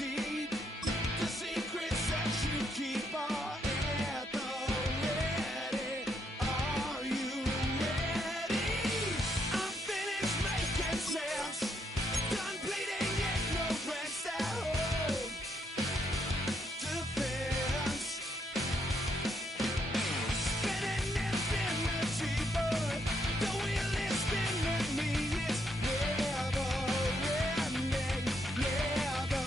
deep. The secrets that you keep are at the ready. Are you ready? I'm finished making sense. Done bleeding ignorance that hold defense. Spinning infinity, but the wheel is spinning me. It's never ending, never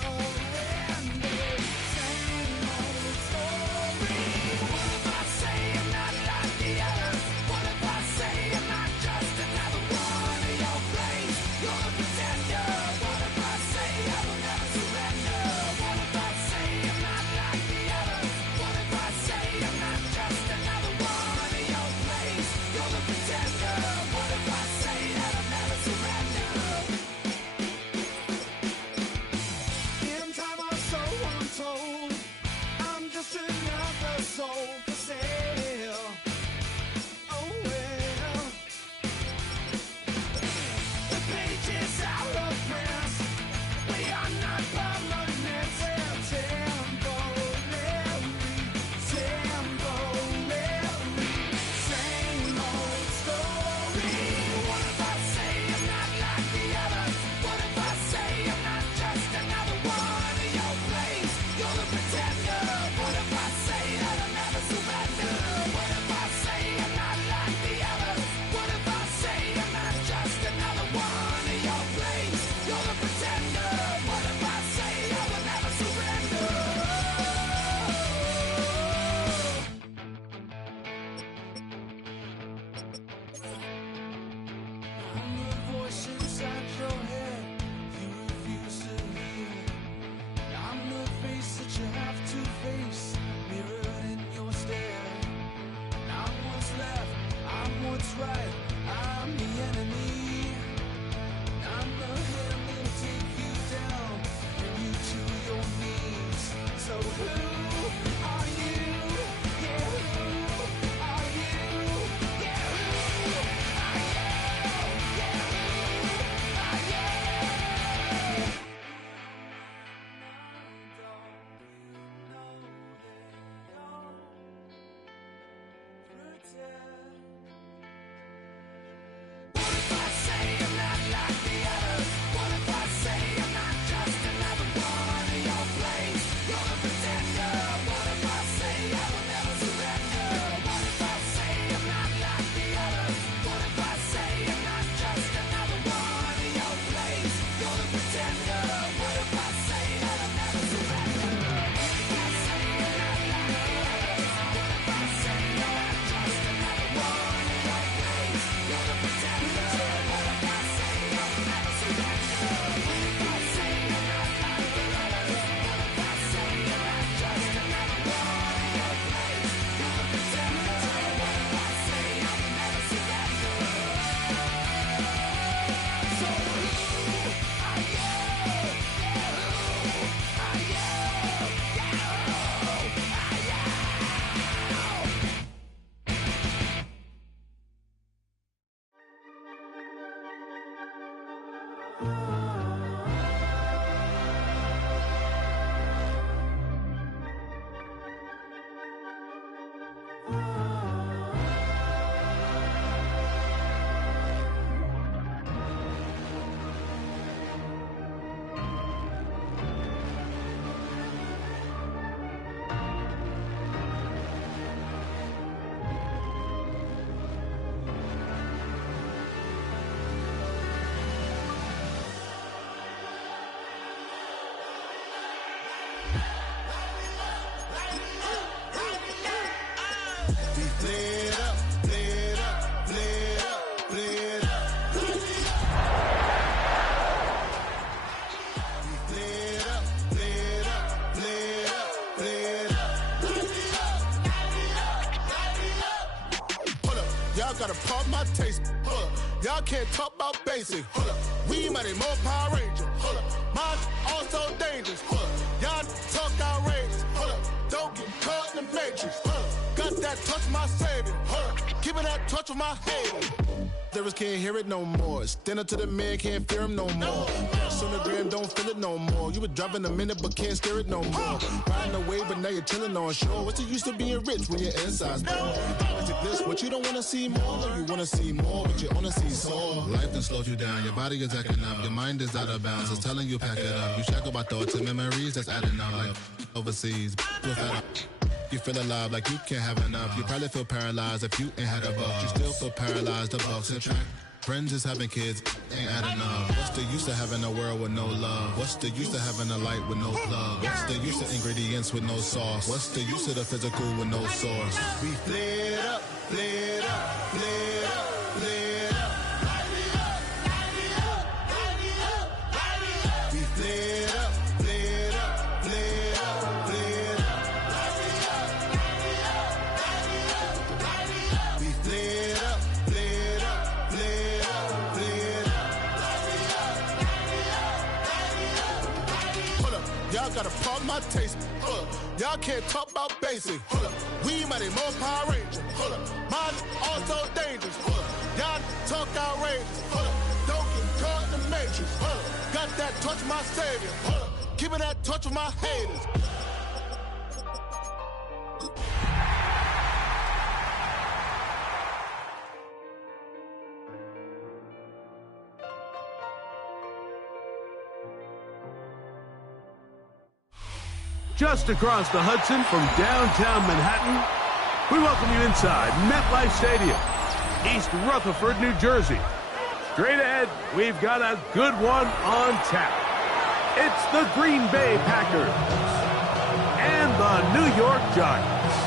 ending. Same old story. What if I say I'm not like the others? What if I say I'm not just another one of your plays? You're the pretender. What if I say I will never surrender? What if I say I'm not like the others? What if I say I'm not just another one of your plays? You're the pretender. What if I say that I'll never surrender? In time or so untold, I'm just another soul for sale. Oh well, the page is out of print. We are not permanent. We're temporary, temporary. Same old story. What if I say I'm not like the others? What if I say I'm not just another one of your plays? You're the pretender. What if I say that I'll never surrender? What if I say I'm not like the others? What if I say I'm not just another one of your plays? You're the pretender. What if I say I will never surrender? I'm the voice inside your head you refuse to hear. I'm the face that you have to face, mirrored in your stare. I'm what's left, I'm what's right, I'm the enemy. I'm the hand that'll take you down, bring you to your knees. So who are you? Yeah, who are you? Yeah, who are you? Yeah, who are you? What if I say I'm not like the others? What if I say I'm not just another one of your plays? You're the pretender. What if I say I will never surrender? What if I say I'm not like the others? What if I say I'm not just another one of your plays? You're the pretender. What if I say that I'll never surrender? What if I say I'm not like the others? What if I say I'm not just another one of your plays? You're the pretender. What if I say I will never surrender? What if I say I'm not like the others? What if I say I'm not just another one of your plays? You're the pretender. What if I say I will never surrender? So who are you? Yeah, who are you? Yeah, who are you? We play it up, play it up, play it up, play it up. We play it up, play it up, play it up, play it up. Hold up, y'all gotta pump my taste. Hold up, y'all can't talk about basic. Hold up, we mighty more Power Ranger. Hold up, mine also dangerous. Hold up, y'all talk outrageous. Hold up, don't get caught in the matrix. Hold up, got that touch my savior. Hold up, Give me that touch of my haters. Lyrics can't hear it no more. Stand up to the man, can't fear him no more. Sonogram don't feel it no more. You were driving a minute but can't steer it no more. Riding away but now you're chilling on shore. What's the use of being rich when your inside's poor? This, what you don't wanna see more. You wanna see more, but you wanna see sore. Life done slowed you down. Your body is acting up. Your mind is out of bounds. It's telling you pack it up. You shackle by thoughts and memories that's adding up. Like overseas, you feel alive like you can't have enough. You probably feel paralyzed if you ain't had a buck. You still feel paralyzed, the bucks and track. Friends is having kids, ain't adding up. What's the use of having a world with no love? What's the use of having a light with no plug? What's the use of ingredients with no sauce? What's the use of the physical with no source? We flared up, flared up, flared up, flared up. Light me up, light me up, light me up, light me up. We flared up, flared up, flared up, flared up. Light me up, light me up, light me up, light me up. We flared up, flared up, flared up, flared up. Light me up, light me up, light me up, light me up. Hold up, y'all got a problem, my taste. Hold up, y'all can't talk about basic. Hold up, we mighty more Power Ranger. Hold up, mine also dangerous. Hold up, y'all talk outrageous. Hold up, don't get caught in the matrix. Hold up, got that touch of my savior. Hold up, keeping that touch of my haters. Just across the Hudson from downtown Manhattan, we welcome you inside MetLife Stadium, East Rutherford, New Jersey. Straight ahead, we've got a good one on tap. It's the Green Bay Packers and the New York Giants.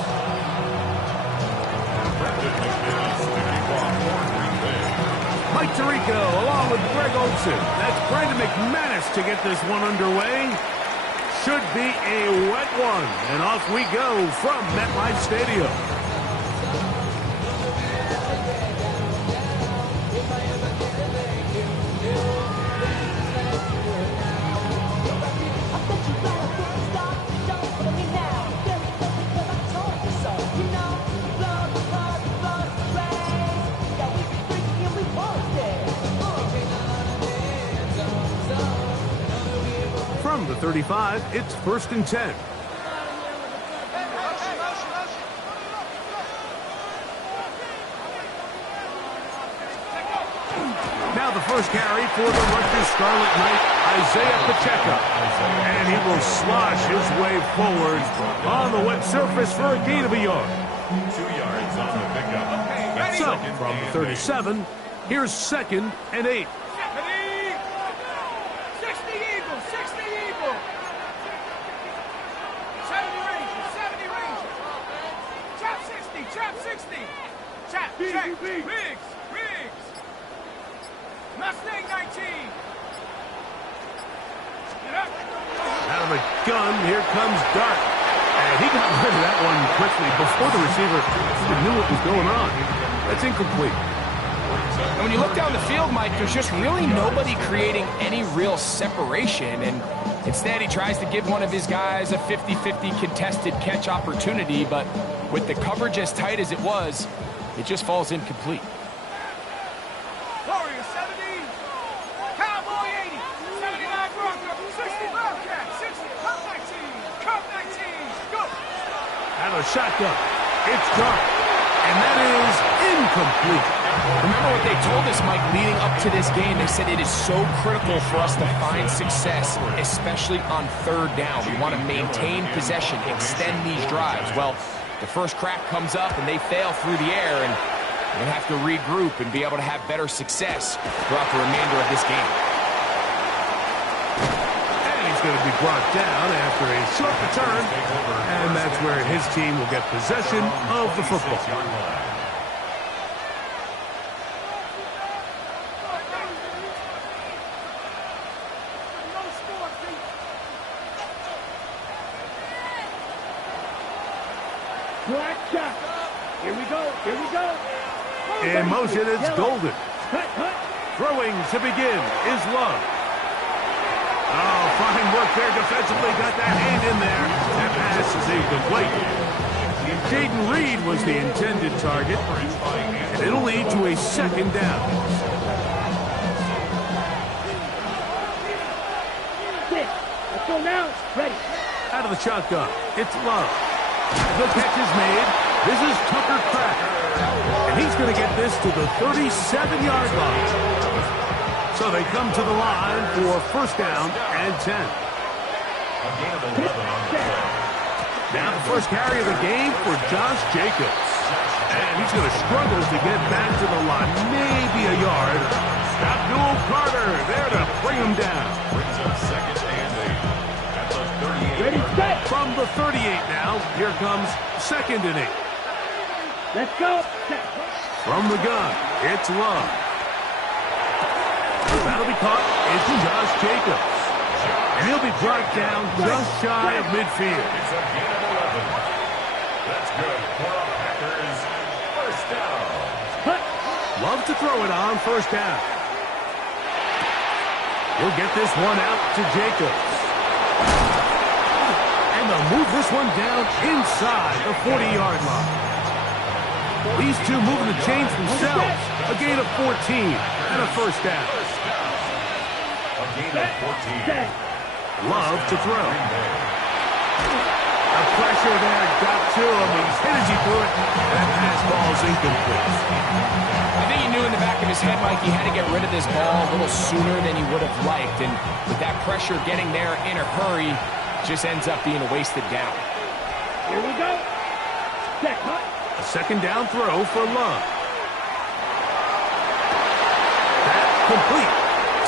Mike Tirico along with Greg Olson. That's Brandon McManus to get this one underway. Should be a wet one, and off we go from MetLife Stadium. From the 35, it's 1st and 10. Now the first carry for the Rutgers Scarlet Knight, Isaiah Pacheco. And he will slosh his way forward on the wet surface for a gain of a yard. 2 yards on the pickup. So, from the 37, here's 2nd and 8. Riggs! Mustang 19! Out of the gun, here comes Dart. And he got rid of that one quickly before the receiver even knew what was going on. That's incomplete. And when you look down the field, Mike, there's just really nobody creating any real separation. And instead, he tries to give one of his guys a 50-50 contested catch opportunity. But with the coverage as tight as it was, it just falls incomplete. Warrior 70, Cowboy 80, 79 Bronco, 60 Wildcat, 60, Cup 19, Cup 19, go! Out of shotgun, it's Dart, and that is incomplete. Remember what they told us, Mike, leading up to this game. They said it is so critical for us to find success, especially on 3rd down. We want to maintain possession, extend these drives. Well, the first crack comes up and they fail through the air, and we're going to have to regroup and be able to have better success throughout the remainder of this game. And he's going to be brought down after a short return, and that's where his team will get possession of the football. Here we go. In motion, it's Golden. Throwing to begin is Love. Oh, fine work there defensively. Got that hand in there. That pass is incomplete. Jaden Reed was the intended target, and it'll lead to a second down. Let's go now. Ready. Out of the shotgun, it's Love. The catch is made. This is Tucker Kraft, and he's going to get this to the 37-yard line. So they come to the line for first down and 10. Now the first carry of the game for Josh Jacobs. And he's going to struggle to get back to the line, maybe a yard. Abdul Carter there to bring him down. Brings up second and 8 at the 38. Ready, set. From the 38 now, here comes second and 8. Let's go. Set. From the gun, it's Love. That'll be caught. It's Josh Jacobs. And he'll be brought down just shy of midfield. It's a gain of 11. That's good for a Packers first down. Love to throw it on first down. He'll get this one out to Jacobs. And they'll move this one down inside the 40-yard line. These two moving the chains themselves. A gain of 14 and a first down. A gain of 14. Love to throw. The pressure there got to him. He's hit as he threw it. And that pass ball's incomplete. I think he knew in the back of his head, Mike, he had to get rid of this ball a little sooner than he would have liked. And with that pressure getting there in a hurry, just ends up being a wasted down. Here we go. Set. A second down throw for Love. That complete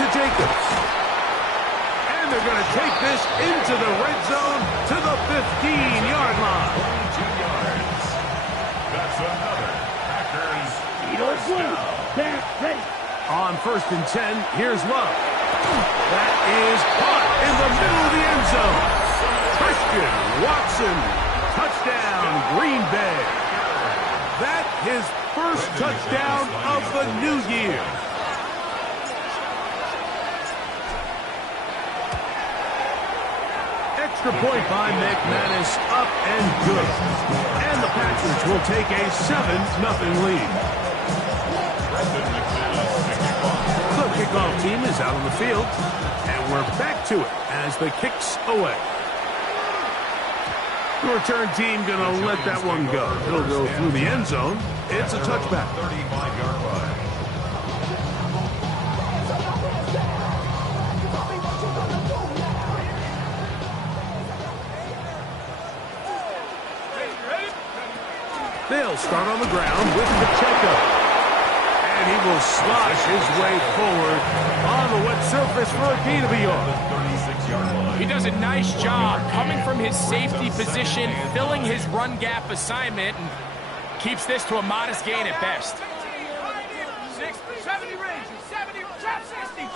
to Jacobs. And they're going to take this into the red zone to the 15-yard line. 22 yards. That's another Packers Eagles first blue. down. Set. Ready. On first and 10, here's Love. That is caught in the middle of the end zone. Christian Watson, touchdown, Green Bay. That his first touchdown of the new year. Extra point by McManus, up and good. And the Packers will take a 7-0 lead. The kickoff team is out on the field, and we're back to it as the kick's away. The return team going to let that one go. It'll go through the end zone. It's a touchback. 35-yard line. They'll start on the ground with Pacheco. And he will slosh his way forward on the wet surface for a gain of a yard. 36-yard line. He does a nice job coming from his safety position, filling his run gap assignment, and keeps this to a modest gain at best. 70 range. 70. Trap 60.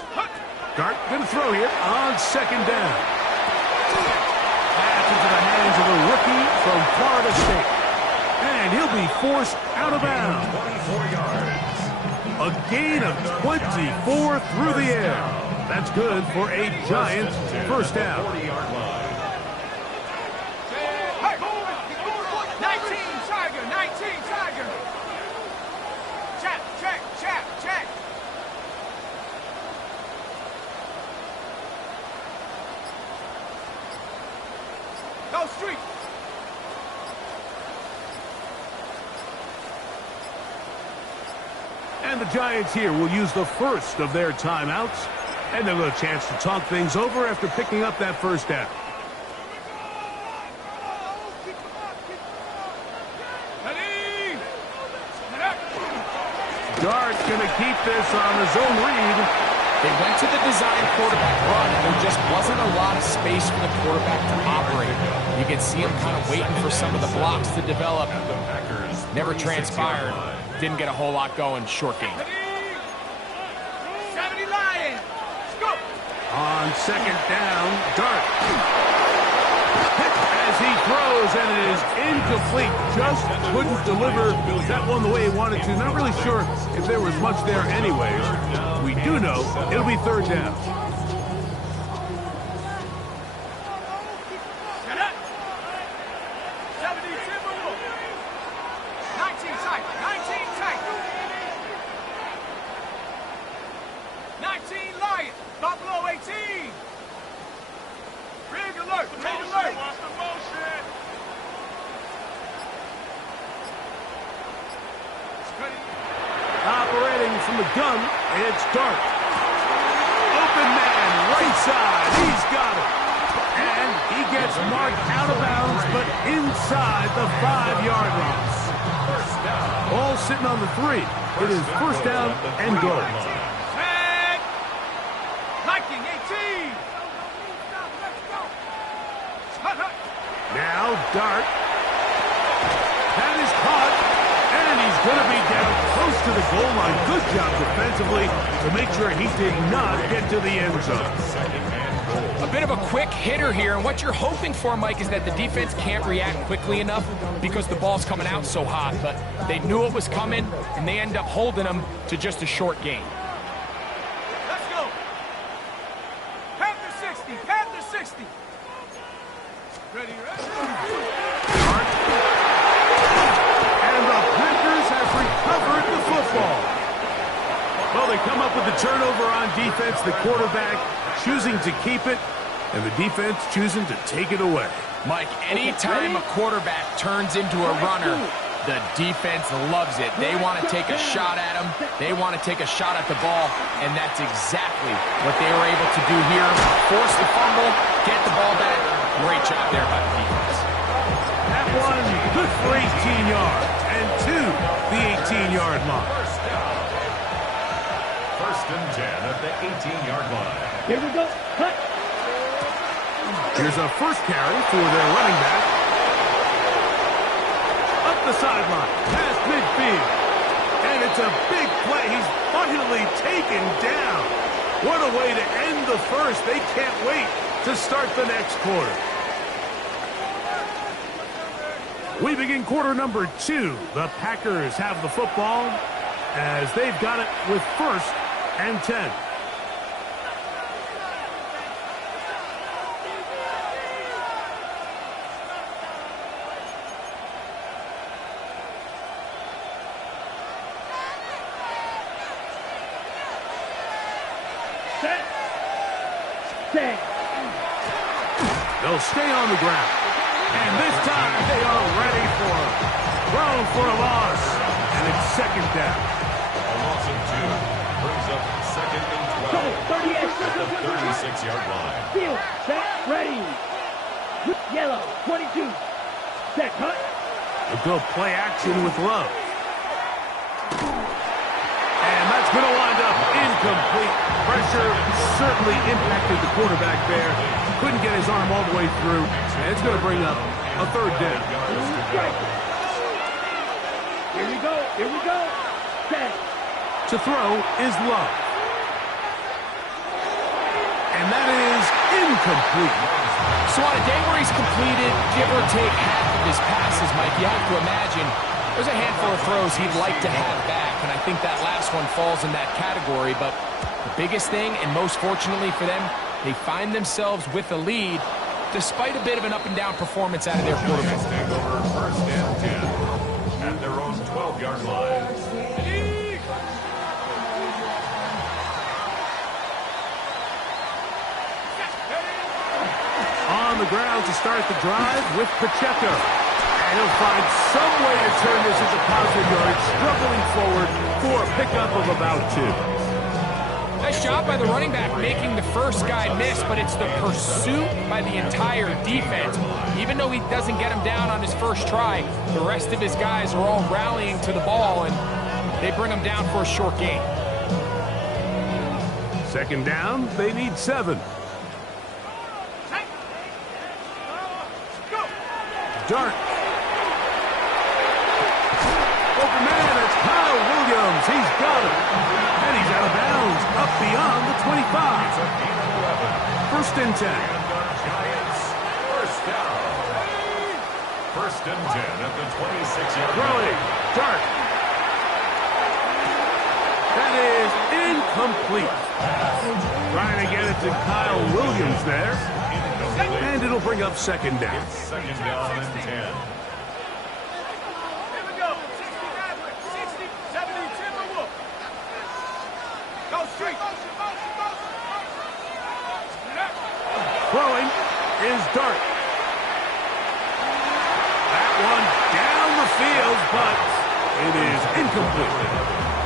Dart going to throw here on second down. Pass into the hands of a rookie from Florida State. And he'll be forced out of bounds. 24 yards. A gain of 24 through the air. That's good for a Giants first down. 40-yard line. 19 Tiger. 19 Tiger. Check. Go street. And the Giants here will use the first of their timeouts. And they'll get a chance to talk things over after picking up that first down. Dart going to keep this on his own read. They went to the design quarterback run, and there just wasn't a lot of space for the quarterback to operate. You can see him kind of waiting for some of the blocks to develop. The Packers. Never transpired. Didn't get a whole lot going. Short game. 70 Lions. Go. On second down, Dart. Hit as he throws, and it is incomplete. Just couldn't deliver that one the way he wanted to. Not really sure if there was much there anyways. We do know it'll be third down. Shut up. 70 Timberwolves. Stop below 18. Rig alert. Rig alert. Operating from the gun, it's Dart. Open man, right side, he's got it. And he gets marked out of bounds, but inside the 5-yard line. Ball sitting on the 3. It is first down and goal. Tag. Liking 18. Hut, hut. Now Dart. That is caught. And he's going to be down close to the goal line. Good job defensively to make sure he did not get to the end zone. A bit of a quick hitter here, and what you're hoping for, Mike, is that the defense can't react quickly enough because the ball's coming out so hot. But they knew it was coming, and they end up holding them to just a short gain. Let's go. Panther 60. Panther 60. Ready, ready. And the Packers have recovered the football. Well, they come up with the turnover on defense. The quarterback choosing to keep it, and the defense choosing to take it away. Mike, anytime a quarterback turns into a runner, the defense loves it. They want to take a shot at him. They want to take a shot at the ball, and that's exactly what they were able to do here. Force the fumble, get the ball back. Great job there by the defense. That one good for 18 yards, and to the 18-yard line. First and 10 at the 18-yard line. Here we go. Cut. Here's a first carry for their running back. Up the sideline, past midfield. And it's a big play. He's finally taken down. What a way to end the first. They can't wait to start the next quarter. We begin quarter number 2. The Packers have the football as they've got it with first and 10. Set. Set. They'll stay on the ground. And this time they are ready for it. Thrown for a loss. And it's second down. A loss of 2 brings up second and 12 at the 36-yard line. Field. Set. Ready. Yellow. 22. Set. Cut. They'll go play action with Love. And that's going to wind up incomplete. Pressure certainly impacted the quarterback there. Couldn't get his arm all the way through. And it's going to bring up a third down. Strike. Here we go. Here we go. Set. To throw is Love. And that is incomplete. So on a day where he's completed, give or take half of his passes, Mike, you have to imagine there's a handful of throws he'd like to have back, and I think that last one falls in that category. But the biggest thing, and most fortunately for them, they find themselves with a lead despite a bit of an up-and-down performance out of their quarterback. Take over first and 10 at their own 12-yard line. On the ground to start the drive with Pacheco. And he'll find some way to turn this into positive yards, struggling forward for a pickup of about 2. Nice job by the running back making the first guy miss, but it's the pursuit by the entire defense. Even though he doesn't get him down on his first try, the rest of his guys are all rallying to the ball, and they bring him down for a short gain. Second down, they need 7. Dart. Open man, it's Kyle Williams. He's got it. And he's out of bounds, up beyond the 25. First and 10. Giants, first down. First and 10 at the 26-yard line. Throwing. Dart. That is incomplete. Trying to get it to Kyle Williams there. And it'll bring up second down. Second down and 10. Here we go. 60 Maverick. 60, 70 Timberwolf. Go street. Throwing is Dart. That one down the field, but it is incomplete.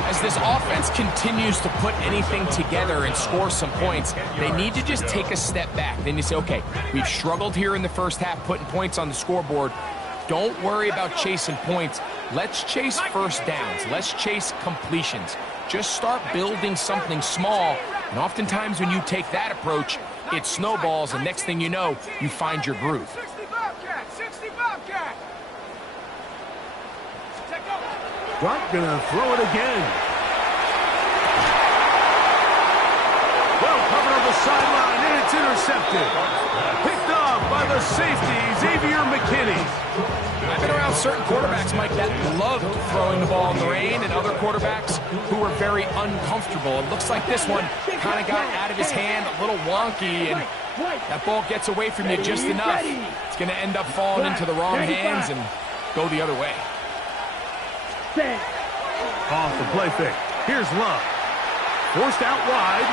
As this offense continues to put anything together and score some points, they need to just take a step back. Then you say, okay, we've struggled here in the first half putting points on the scoreboard. Don't worry about chasing points. Let's chase first downs. Let's chase completions. Just start building something small. And oftentimes when you take that approach, it snowballs, and next thing you know, you find your groove. 60 Bobcat! 60 Bobcat! Take over. Dart gonna throw it again. Well covered on the sideline, and it's intercepted. Picked off by the safety, Xavier McKinney. I've been around certain quarterbacks, Mike, that loved throwing the ball in the rain, and other quarterbacks who were very uncomfortable. It looks like this one kind of got out of his hand, a little wonky, and that ball gets away from you just enough. It's going to end up falling into the wrong hands and go the other way. Off the play fake. Here's Love. Forced out wide.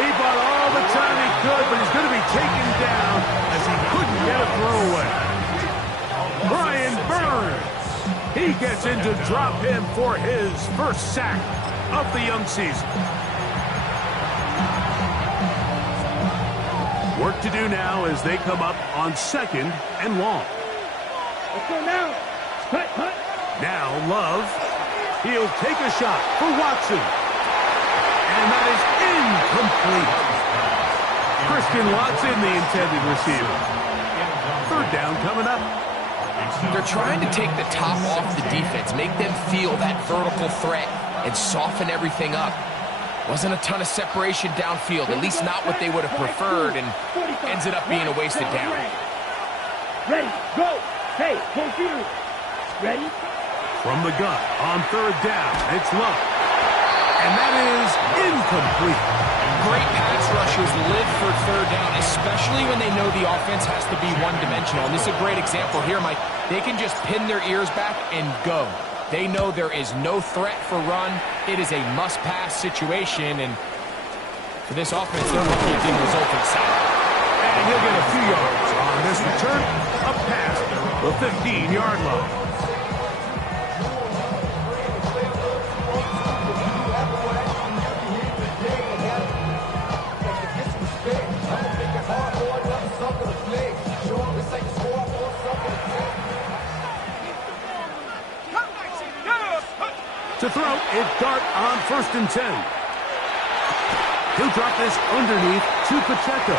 He bought all the time he could, but he's going to be taken down as he couldn't get a throwaway. Brian Burns. He gets in to drop him for his first sack of the young season. Work to do now as they come up on 2nd and long. Let's go now. Cut, cut. Now Love. He'll take a shot for Watson. And that is incomplete. Christian Watson, the intended receiver. 3rd down coming up. They're trying to take the top off the defense, make them feel that vertical threat, and soften everything up. Wasn't a ton of separation downfield, at least not what they would have preferred, and ends it up being a wasted down. Ready, go. Hey, computer. Ready? From the gun on 3rd down, it's Love. And that is incomplete. Great pass rushers live for 3rd down, especially when they know the offense has to be one-dimensional. And this is a great example here, Mike. They can just pin their ears back and go. They know there is no threat for run. It is a must-pass situation, and for this offense, they're lucky it didn't result in a sack. And he'll get a few yards on this return, up past the 15-yard line. To throw, it's Dart on 1st and 10. He'll drop this underneath to Pacheco.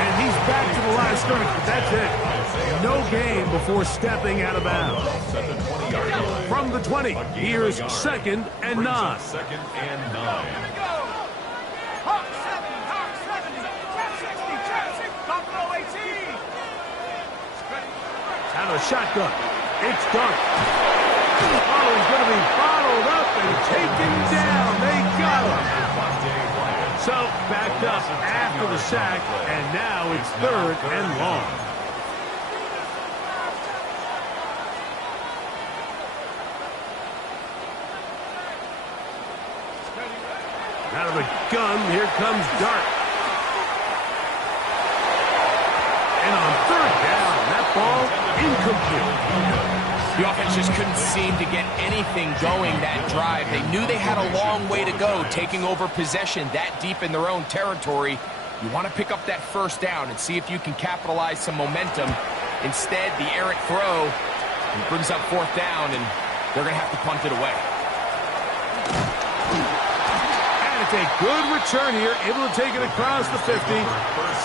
And he's back to the line of scrimmage, but that's it. No gain before stepping out of bounds. From the 20, here's 2nd and 9. 2nd and 9. Hawk 70, Jet 60, Jet 60, Buffalo 18. Out of the shotgun, it's Dart. Oh, he's going to be bottled up and taken down. They got him. So, backed up after the sack, and now it's 3rd and long. Out of the gun, here comes Dart. And on 3rd down, that ball incomplete. The offense just couldn't seem to get anything going that drive. They knew they had a long way to go, taking over possession that deep in their own territory. You want to pick up that 1st down and see if you can capitalize some momentum. Instead, the errant throw brings up 4th down, and they're going to have to punt it away. And it's a good return here, able to take it across the 50.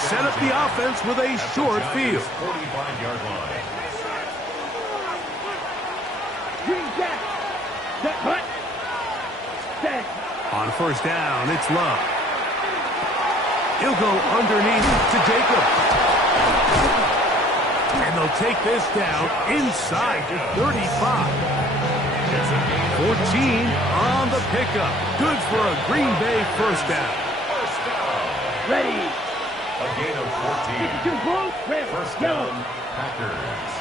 Set up the offense with a short field. 45-yard line. Green Jack. Set, cut. Set. On 1st down, it's Love. He'll go underneath to Jacob. And they'll take this down inside the 35. 14 on the pickup. Good for a Green Bay 1st down. Ready. A gain of 14. Too close. Red. 1st Yellow. down, Packers.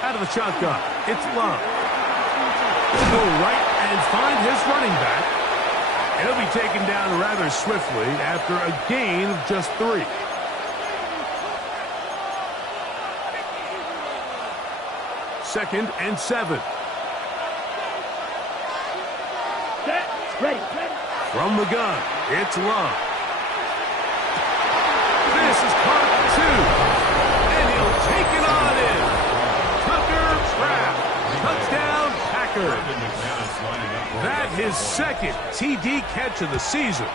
Out of the shotgun, it's Love. He'll go right and find his running back. He'll be taken down rather swiftly after a gain of just 3. Second and 7. Set. Ready. From the gun, it's Love. This is caught 2. And he'll take it on in. Tucker Kraft. Touchdown, Packers. That his second TD catch of the season.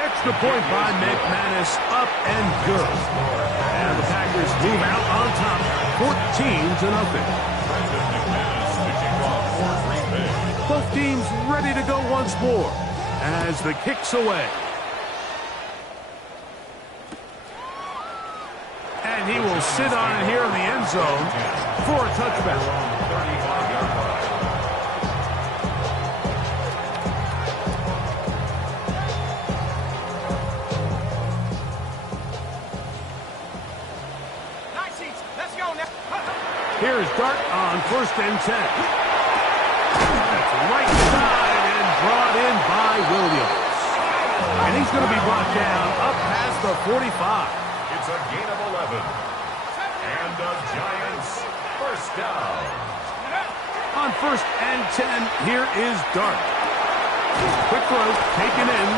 Extra point by McManus, up and good. And the Packers move out on top, 14-0. Both teams ready to go once more as the kick's away. And he will sit on it here in the end zone for a touchback. Here's Dart on 1st and 10. That's right side and brought in by Williams. And he's going to be brought down up past the 45. It's a gain of 11. And the Giants first down. On 1st and 10, here is Dart. Quick throw, taken in.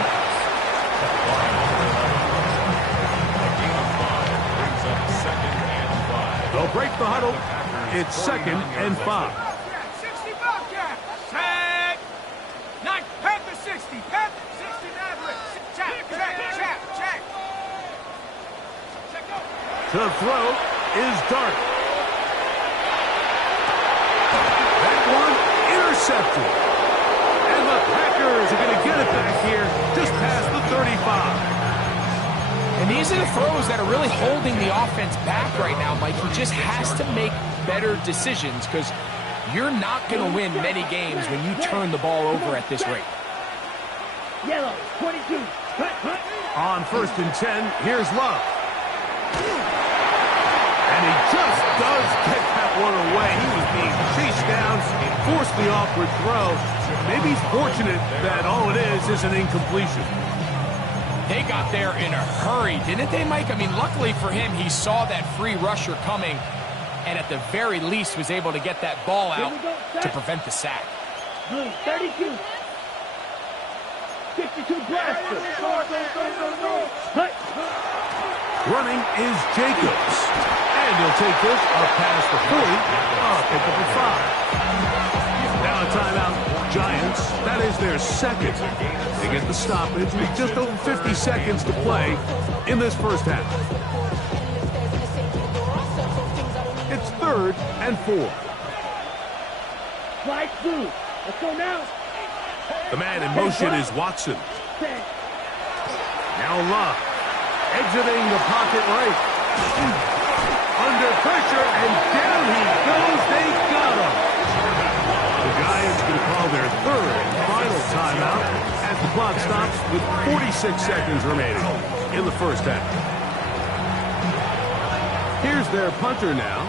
They'll break the huddle. It's 2nd and 5. 60 Bobcat. Tag. 9. Panther 60. Panther 60 Maverick. Check. To throw is Dart. That one intercepted. And the Packers are going to get it back here just past the 35. And these are the throws that are really holding the offense back right now, Mike. He just has to make better decisions because you're not going to win many games when you turn the ball over at this rate. Yellow, 22. Hunt. On 1st and 10, here's Love. And he just does get that one away. He was being chased down, forced the awkward throw. Maybe he's fortunate that all it is an incompletion. They got there in a hurry, didn't they, Mike? I mean, luckily for him, he saw that free rusher coming and at the very least was able to get that ball out to prevent the sack. Blue, 32. 62 blaster. Hut. Running is Jacobs. And he'll take this up past the 40. Pick up a 5. Now a timeout. Giants, that is their second. They get the stoppage with just over 50 seconds to play in this first half. It's 3rd and 4. Slide through. Let's go now. The man in motion is Watson. Now Love. Exiting the pocket right. Under pressure, and down he goes. They got him. The Giants going to call their 3rd and final timeout as the clock stops with 46 seconds remaining in the first half. Here's their punter now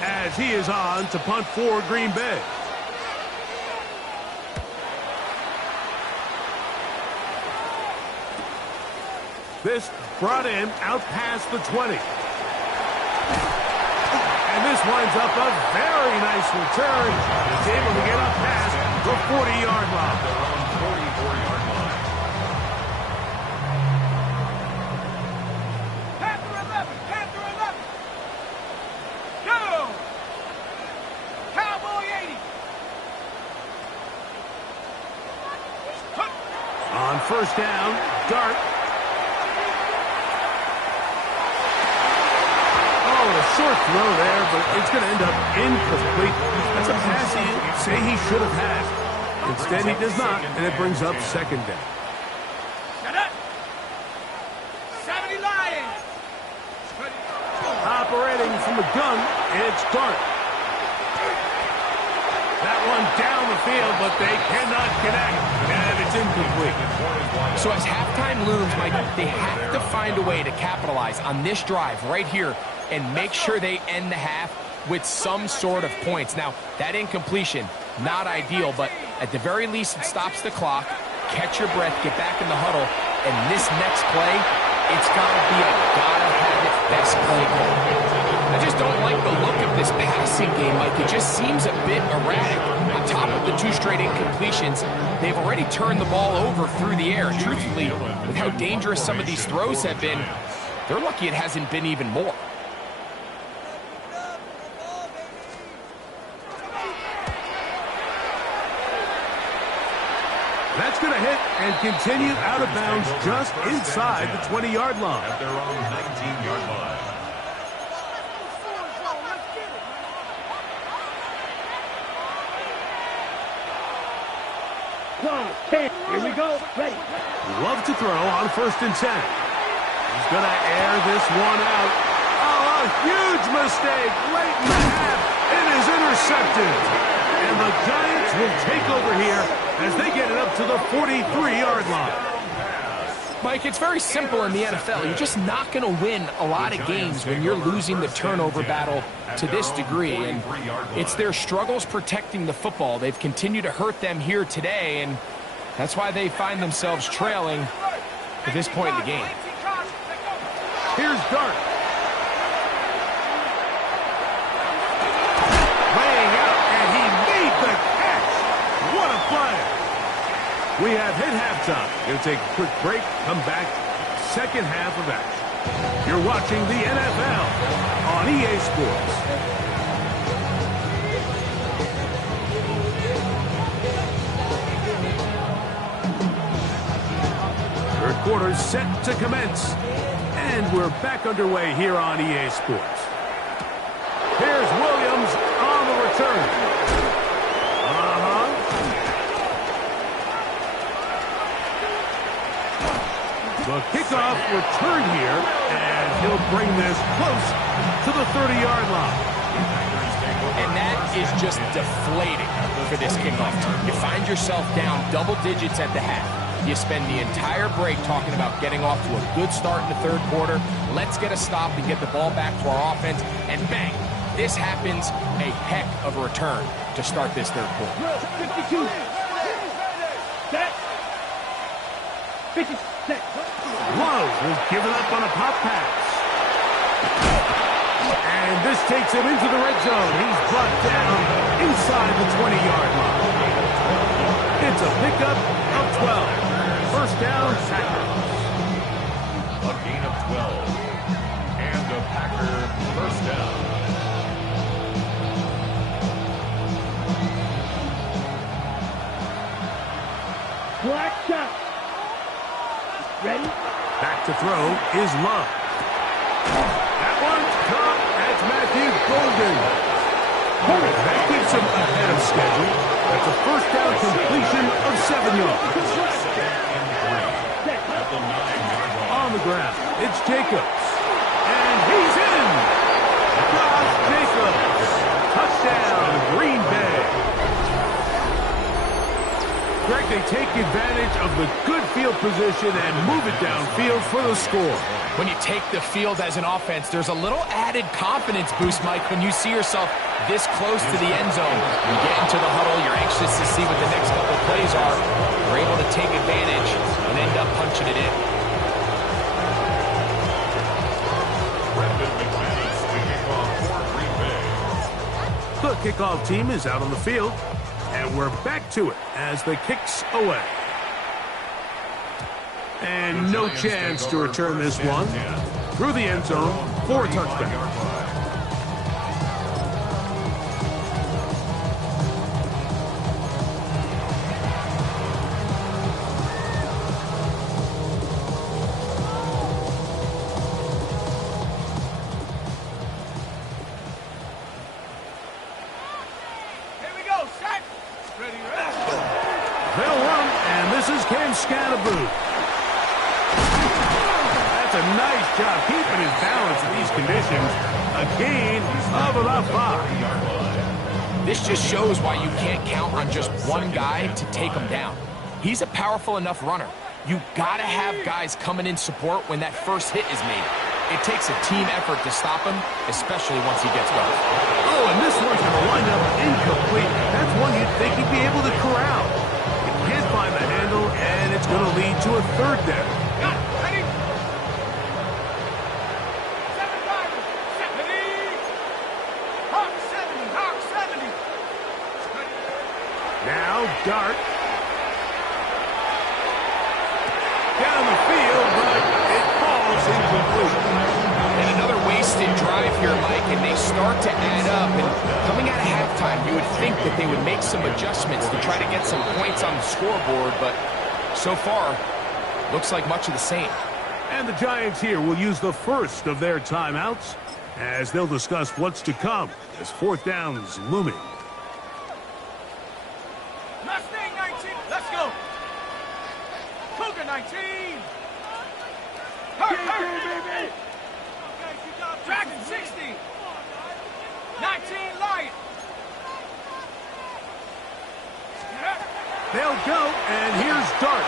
as he is on to punt for Green Bay. This brought in out past the 20. And this winds up a very nice return. It's able to get up past the 40-yard line. Panther 11. Go. Cowboy 80. On 1st down, Dart. A short throw there, but it's going to end up incomplete. That's a pass he say he should have had. Instead, he does not, and it brings up 2nd down. Shut up. 70 Lions. Operating from the gun, it's Dart. That one down the field, but they cannot connect, and it's incomplete. So as halftime looms, Mike, they have to find a way to capitalize on this drive right here and make sure they end the half with some sort of points. Now, that incompletion, not ideal, but at the very least, it stops the clock, catch your breath, get back in the huddle, and this next play, it's got to be a gotta-have-it best play call. I just don't like the look of this passing game, Mike. It just seems a bit erratic. On top of the 2 straight incompletions, they've already turned the ball over through the air. Truthfully, with how dangerous some of these throws have been, they're lucky it hasn't been even more. That's going to hit and continue out of bounds just inside the 20-yard line. At their own 19-yard line. Close. 10. Here we go. Ready. Love to throw on 1st and 10. He's going to air this one out. Oh, a huge mistake late in the half. It is intercepted. And the Giants will take over here as they get it up to the 43-yard line. Mike, it's very simple in the NFL. You're just not going to win a lot of games when you're losing the turnover battle to this degree. And it's their struggles protecting the football. They've continued to hurt them here today, and that's why they find themselves trailing at this point in the game. Here's Dart. Laying out, and he made the catch. What a play. We have hit halftime. Going to take a quick break, come back, second half of action. You're watching the NFL on EA Sports. Third quarter set to commence. And we're back underway here on EA Sports. Here's Williams on the return. The kickoff return here, and he'll bring this close to the 30-yard line. And that is just deflating for this kickoff team. You find yourself down double digits at the half. You spend the entire break talking about getting off to a good start in the third quarter. Let's get a stop and get the ball back to our offense. And bang, this happens. A heck of a return to start this third quarter. 52. Set. 50. Set. Love was given up on a pop pass. And this takes him into the red zone. He's brought down inside the 20-yard line. It's a pickup of 12. First down, Packers. A gain of 12. And a Packer first down. Black shot. Ready? Back to throw is Love. That one's caught. That's Matthew Golden. That keeps him ahead of schedule. That's a first down completion of 7 yards. On the ground, it's Jacobs. And he's in. Josh Jacobs. Touchdown, Green Bay. Greg, they take advantage of the good field position and move it downfield for the score. When you take the field as an offense, there's a little added confidence boost, Mike, when you see yourself this close to the end zone. You get into the huddle, you're anxious to see what the next couple plays are. You're able to take advantage and end up punching it in. Brendan McManus to kick off for Green Bay. The kickoff team is out on the field, and we're back to it as the kick's away. And no chance to return this one through the end zone for a touchdown. Here we go, set. They'll run, and this is Cam Scatterboo. That's a nice job keeping his balance in these conditions. A gain of about 5. This just shows why you can't count on just one guy to take him down. He's a powerful enough runner. You gotta have guys coming in support when that first hit is made. It takes a team effort to stop him, especially once he gets going. Oh, and this one's going to wind up incomplete. That's one you'd think he'd be able to corral. He can't find the handle, and That's going to lead to a third down. Ready? 7-5. 70. Hawk 70. Hawk 70. Now Dart. Down the field, but it falls incomplete. And another wasted drive here, Mike, and they start to add up. And coming out of halftime, you would think that they would make some adjustments to try to get some points on the scoreboard, but so far, looks like much of the same. And the Giants here will use the first of their timeouts as they'll discuss what's to come as fourth down is looming. Mustang 19. Let's go. Cougar 19. Hurt. Dragon 60. 19 Lion. They'll go, and here's Dart.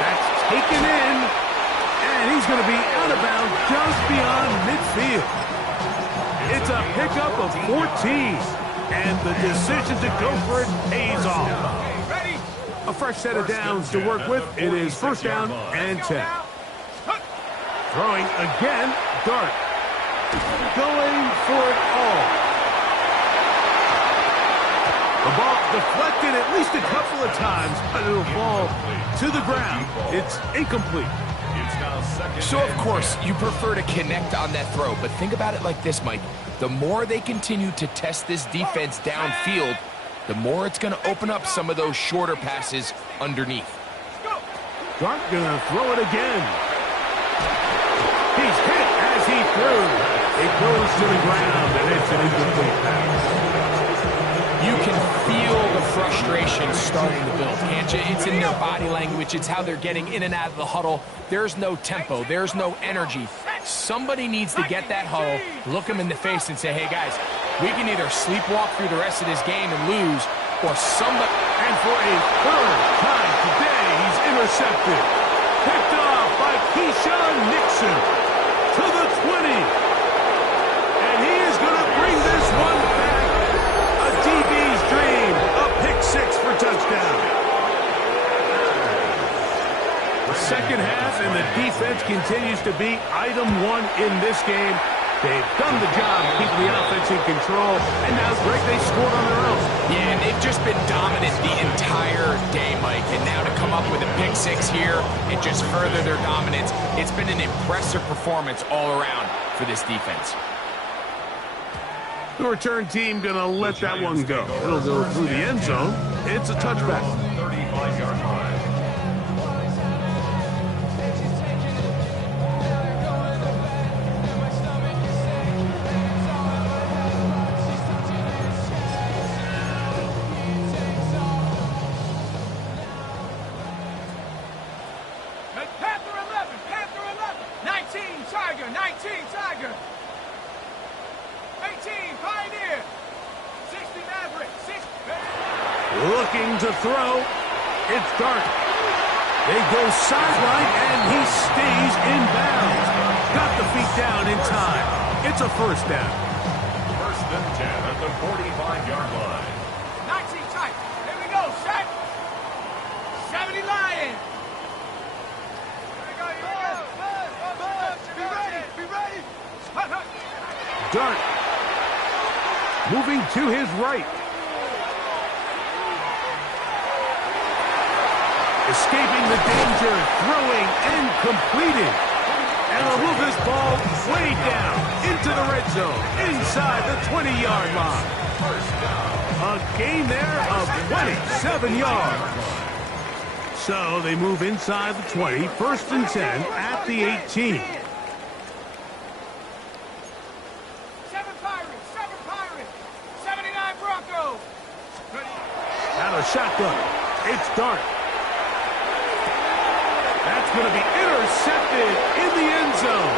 That's taken in, and he's going to be out of bounds just beyond midfield. It's a pickup of 14, and the decision to go for it pays off. Ready? A fresh set of downs to work with. It is first down and 10. Throwing again, Dart. Going for it all. The ball deflected at least a couple of times, but it'll fall to the ground. It's incomplete. So, of course, you prefer to connect on that throw, but think about it like this, Mike. The more they continue to test this defense downfield, the more it's going to open up some of those shorter passes underneath. Dart going to throw it again. He's hit as he threw. It goes to the ground, and it's an incomplete pass. You can feel the frustration starting to build, can't you? It's in their body language. It's how they're getting in and out of the huddle. There's no tempo. There's no energy. Somebody needs to get that huddle, look them in the face and say, hey, guys, we can either sleepwalk through the rest of this game and lose, or somebody... And for a third time today, he's intercepted. Picked off by Keyshawn Nixon to the 20. And he is going to bring this one back. A DB's dream. A pick six for touchdown. The second half, and the defense continues to be item one in this game. They've done the job keeping the offense in control, and now Greg, they scored on their own. Yeah, and they've just been dominant the entire day, Mike. And now to come up with a pick six here and just further their dominance, it's been an impressive performance all around for this defense. The return team going to let that one go. It'll go through the end zone. It's a touchback. 35-yard line. Panther 11. 19 Tiger. 19 Tiger. 18 Pioneer. 60 Maverick. 60. Looking to throw. It's Dart. They go sideline, and he stays in bounds. Got the feet down in time. It's a first down. First and 10 at the 45-yard line. 19 Tiger. Here we go. Set. 70 Lion. Be ready. Be ready. Dart. Moving to his right. Escaping the danger, throwing and completing. And they'll move this ball way down into the red zone, inside the 20-yard line. A gain there of 27 yards. So they move inside the 20, first and 10 at the 18. 7 Pirates. 7 Pirates. 79 Bronco. Out of shotgun. It's Dart. That's going to be intercepted in the end zone.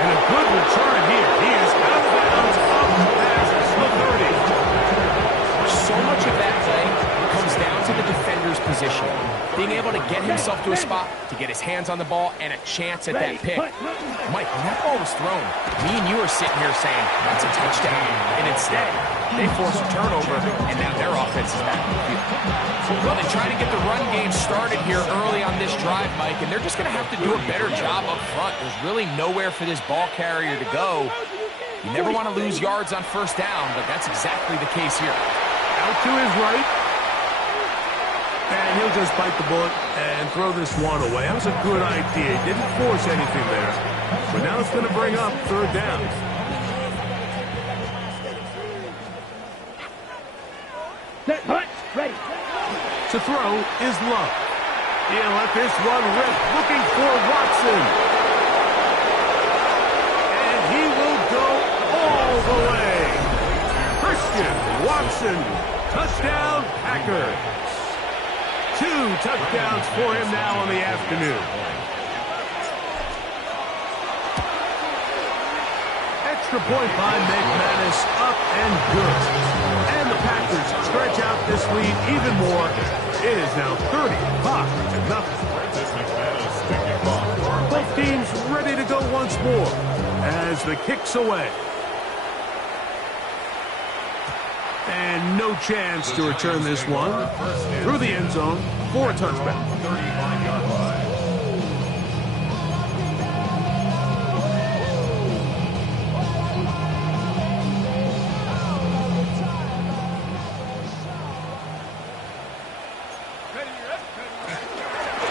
And a good return here. He is out of bounds up past the 30. So much of that play comes down to the defender's position. Being able to get himself to a spot, to get his hands on the ball, and a chance at that pick. Mike, when that ball was thrown, me and you are sitting here saying, that's a touchdown. And instead, They force a turnover, and now their offense is back in the field. Well, they try to get the run game started here early on this drive, Mike, and they're just going to have to do a better job up front. There's really nowhere for this ball carrier to go. You never want to lose yards on first down, but that's exactly the case here. Out to his right. And he'll just bite the bullet and throw this one away. That was a good idea. He didn't force anything there. But now it's going to bring up third down. Set, hut, ready. To throw is Love. He'll let this one rip, looking for Watson. And he will go all the way. Christian Watson, touchdown Packers. 2 touchdowns for him now on the afternoon. Extra point by McManus, up and good. And the Packers stretch out this lead even more. It is now 35-0. Both teams ready to go once more as the kick's away. And no chance to return this one through the end zone for a touchback.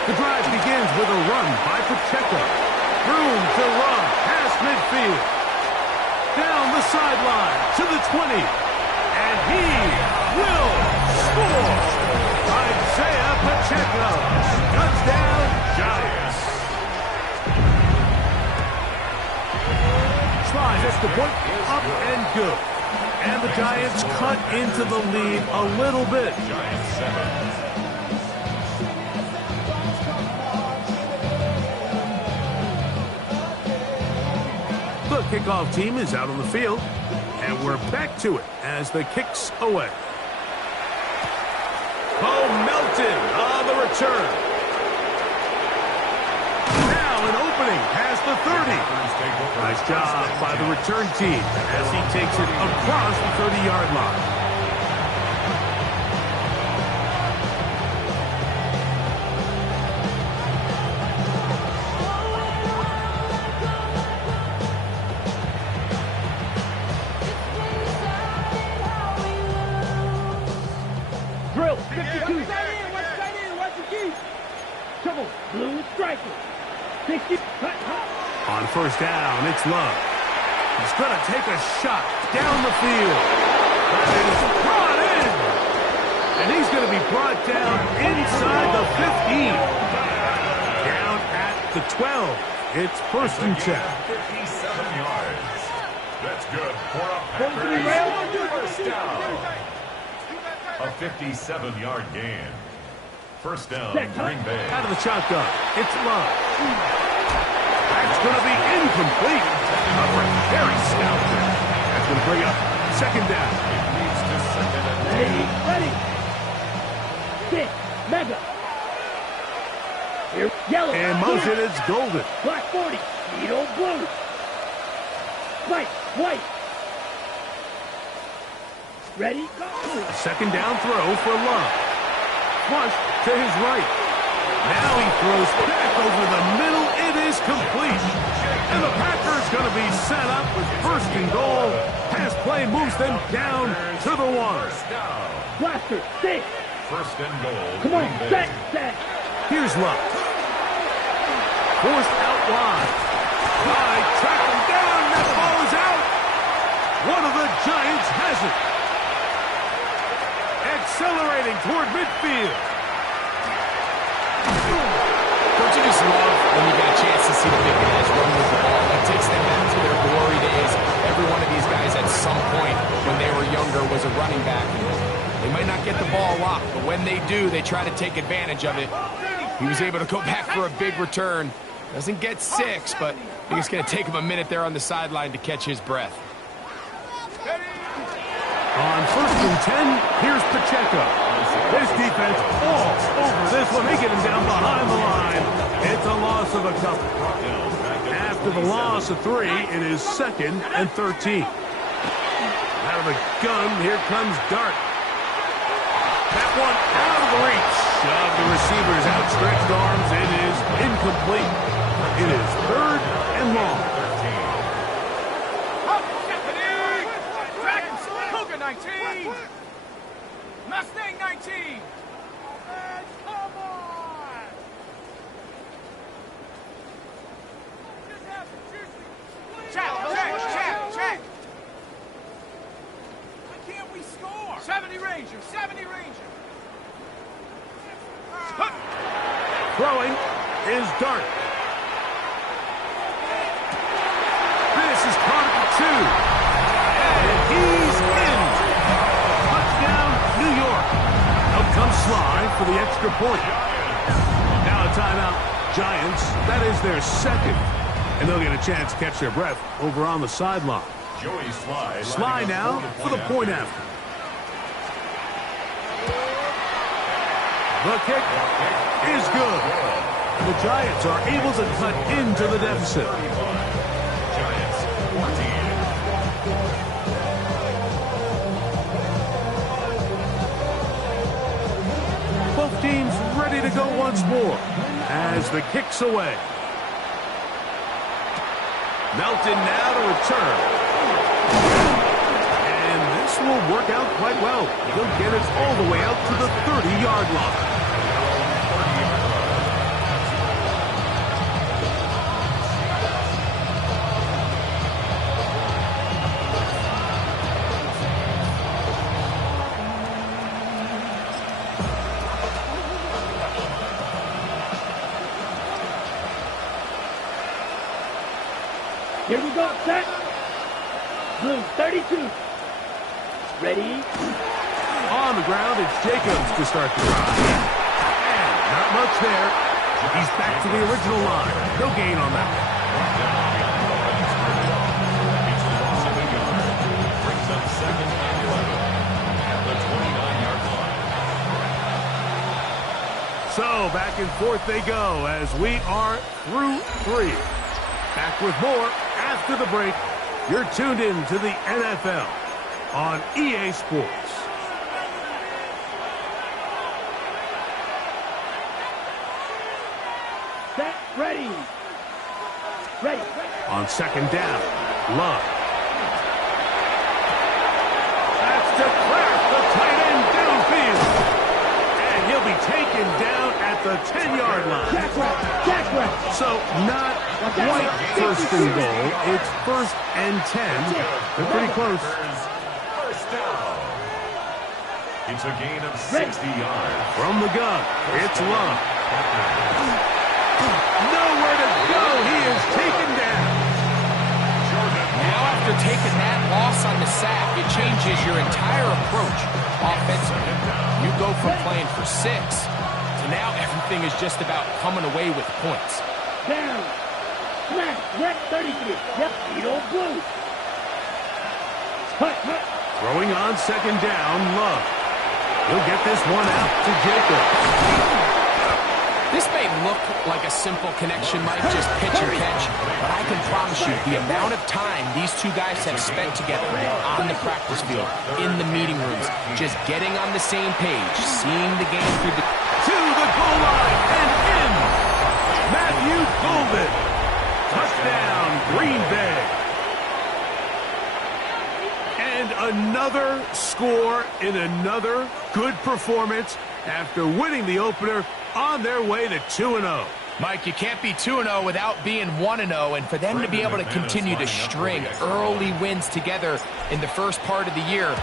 The drive begins with a run by Pacheco. Room to run past midfield. Down the sideline to the 20. And he will score! Isaiah Pacheco, touchdown Giants. Slide hits the point, up and good. And the Giants cut into the lead a little bit. Giants 7. The kickoff team is out on the field. And we're back to it as the kick's away. Oh, Melton on the return. Now an opening past the 30. Nice job by the return team as he takes it across the 30-yard line. Drill, 52. Trouble, blue striker. 60, hut, hut. On first down, it's Love. He's going to take a shot down the field. That is brought in. And he's going to be brought down inside the 15. Down at the 12. It's first and 10. 57 yards. That's good for a Packers first down. A 57-yard gain. First down, Green Bay. Out of the shotgun, it's Love. That's going to be incomplete. Covering very stout there. That's going to bring up second down. It leads to second and 10. Ready. 6, mega. Here, yellow. And motion is golden. Black 40, Vito blue. White, white. Ready, go. Second down throw for Love. Flush to his right. Now he throws back over the middle. It is complete. And the Packers going to be set up with first and goal. Pass play moves them down to the 1. First down. Blaster, 6. First and goal. Come on, Green Bay. set. Here's Love. Forced out wide. Clyde track him down. That ball is out. One of the Giants has it. Accelerating toward midfield. Don't you just love when you get a chance to see the big guys run with the ball? It takes them back to their glory days. Every one of these guys at some point when they were younger was a running back. They might not get the ball locked, but when they do, they try to take advantage of it. He was able to go back for a big return. Doesn't get 6, but I think it's going to take him a minute there on the sideline to catch his breath. On first and 10, here's Pacheco. His defense all over this one. They get him down behind the line. It's a loss of a couple. After the loss of 3, it is second and 13. Out of the gun, here comes Dart. That one out of the reach of the receiver's outstretched arms. It is incomplete. It is 3rd and long. Cougar 19. Mustang 19. Come on. Check. Why can't we score? 70 Ranger. Throwing is Dart. This is Carter 2. And he's in. Touchdown, New York. Out comes Sly for the extra point. Now a timeout. Giants, that is their 2nd. And they'll get a chance to catch their breath over on the sideline. Joey Sly. Sly now for the point after. The kick is good. The Giants are able to cut into the deficit. Giants 14. Both teams ready to go once more as the kick's away. Melton now to return. And this will work out quite well. He'll get it all the way out to the 30-yard line. Here we go, set. Blue 32. Ready? On the ground, it's Jacobs to start the drive. And not much there. He's back to the original line. No gain on that. Brings up 2nd and 11 at the 29-yard line. So back and forth they go as we are through 3. Back with more after the break. You're tuned in to the NFL on EA Sports. Set. Ready. Ready. On 2nd down, Love. That's to crack the tight end downfield. And he'll be taken down at the 10-yard line. Jack. So not quite 1st and goal. It's 1st and 10. They're pretty close. First down. It's a gain of 60 yards. From the gun, it's Love. Nowhere to go. He is taken down. Now after taking that loss on the sack, it changes your entire approach offensively. You go from playing for 6 to now everything is just about coming away with points. Down. Smash. Red 33. Yep. Edo Blue. Hut. Throwing on 2nd down, Love. He'll get this one out to Jacobs. This may look like a simple connection, Mike, just pitch and catch, but I can promise you the amount of time these two guys have spent together on the practice field, in the meeting rooms, just getting on the same page, seeing the game through the... To the goal line and in. Matthew Golden. Touchdown, Green Bay. And another score in another good performance after winning the opener on their way to 2-0. Mike, you can't be 2-0 without being 1-0, and for them to be able to continue to string early wins together in the first part of the year,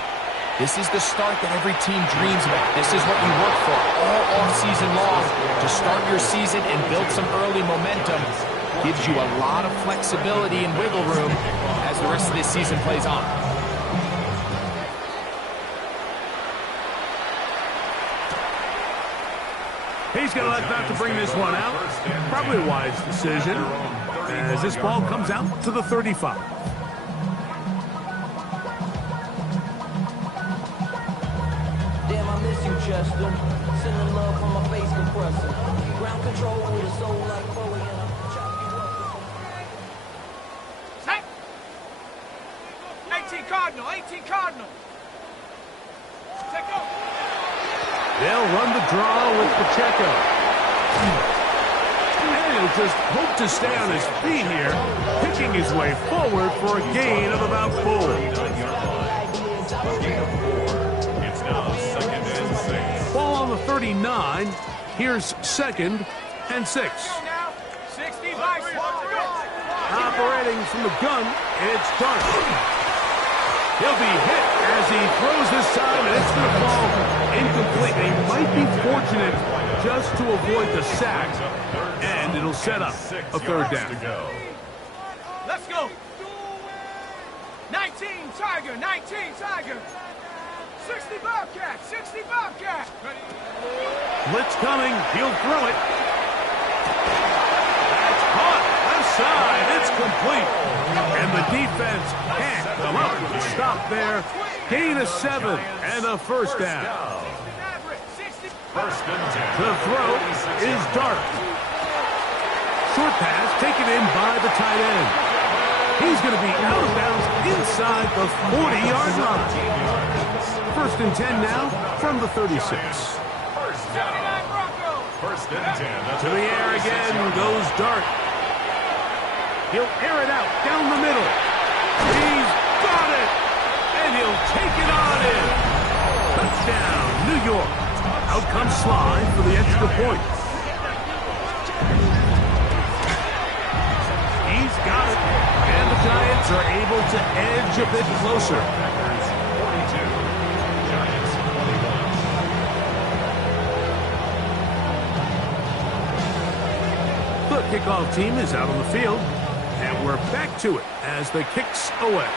this is the start that every team dreams about. This is what you work for all off-season long, to start your season and build some early momentum. Gives you a lot of flexibility and wiggle room as the rest of this season plays on. He's going to elect not to bring this one out. Probably a wise decision as this ball comes out to the 35. Damn, I miss you, Chester. Sending love from my face compressor. Ground control with a soul like Bowie and I'll chop you up. Set. 18. Cardinal, 18 Cardinal. Pacheco. They'll run the draw with Pacheco. And he'll just hope to stay on his feet here, picking his way forward for a gain of about 4. It's now 2nd and 6. Ball on the 39. Here's 2nd and 6. Now, 60 Vice. Operating from the gun, it's Dart. He'll be hit as he throws this time, and it's going to fall incomplete. They might be fortunate just to avoid the sack, and it'll set up a 3rd down. Let's go. 19 Tiger, 19 Tiger. 60 Bobcat, 60 Bobcat. Blitz coming, he'll throw it. That's caught, left side, it's complete. And the defense can't come up with a stop there. Gain of 7 and a 1st down. 1st and 10. The throw is Dart. Short pass taken in by the tight end. He's going to be out of bounds inside the 40-yard line. 1st and 10 now from the 36. 1st down. 1st and 10. To the air again goes Dart. He'll air it out down the middle. He's got it! And he'll take it on in. Touchdown, New York. Out comes Slide for the extra point. He's got it. And the Giants are able to edge a bit closer. 42. Giants 21. The kickoff team is out on the field. And we're back to it as the kick's away.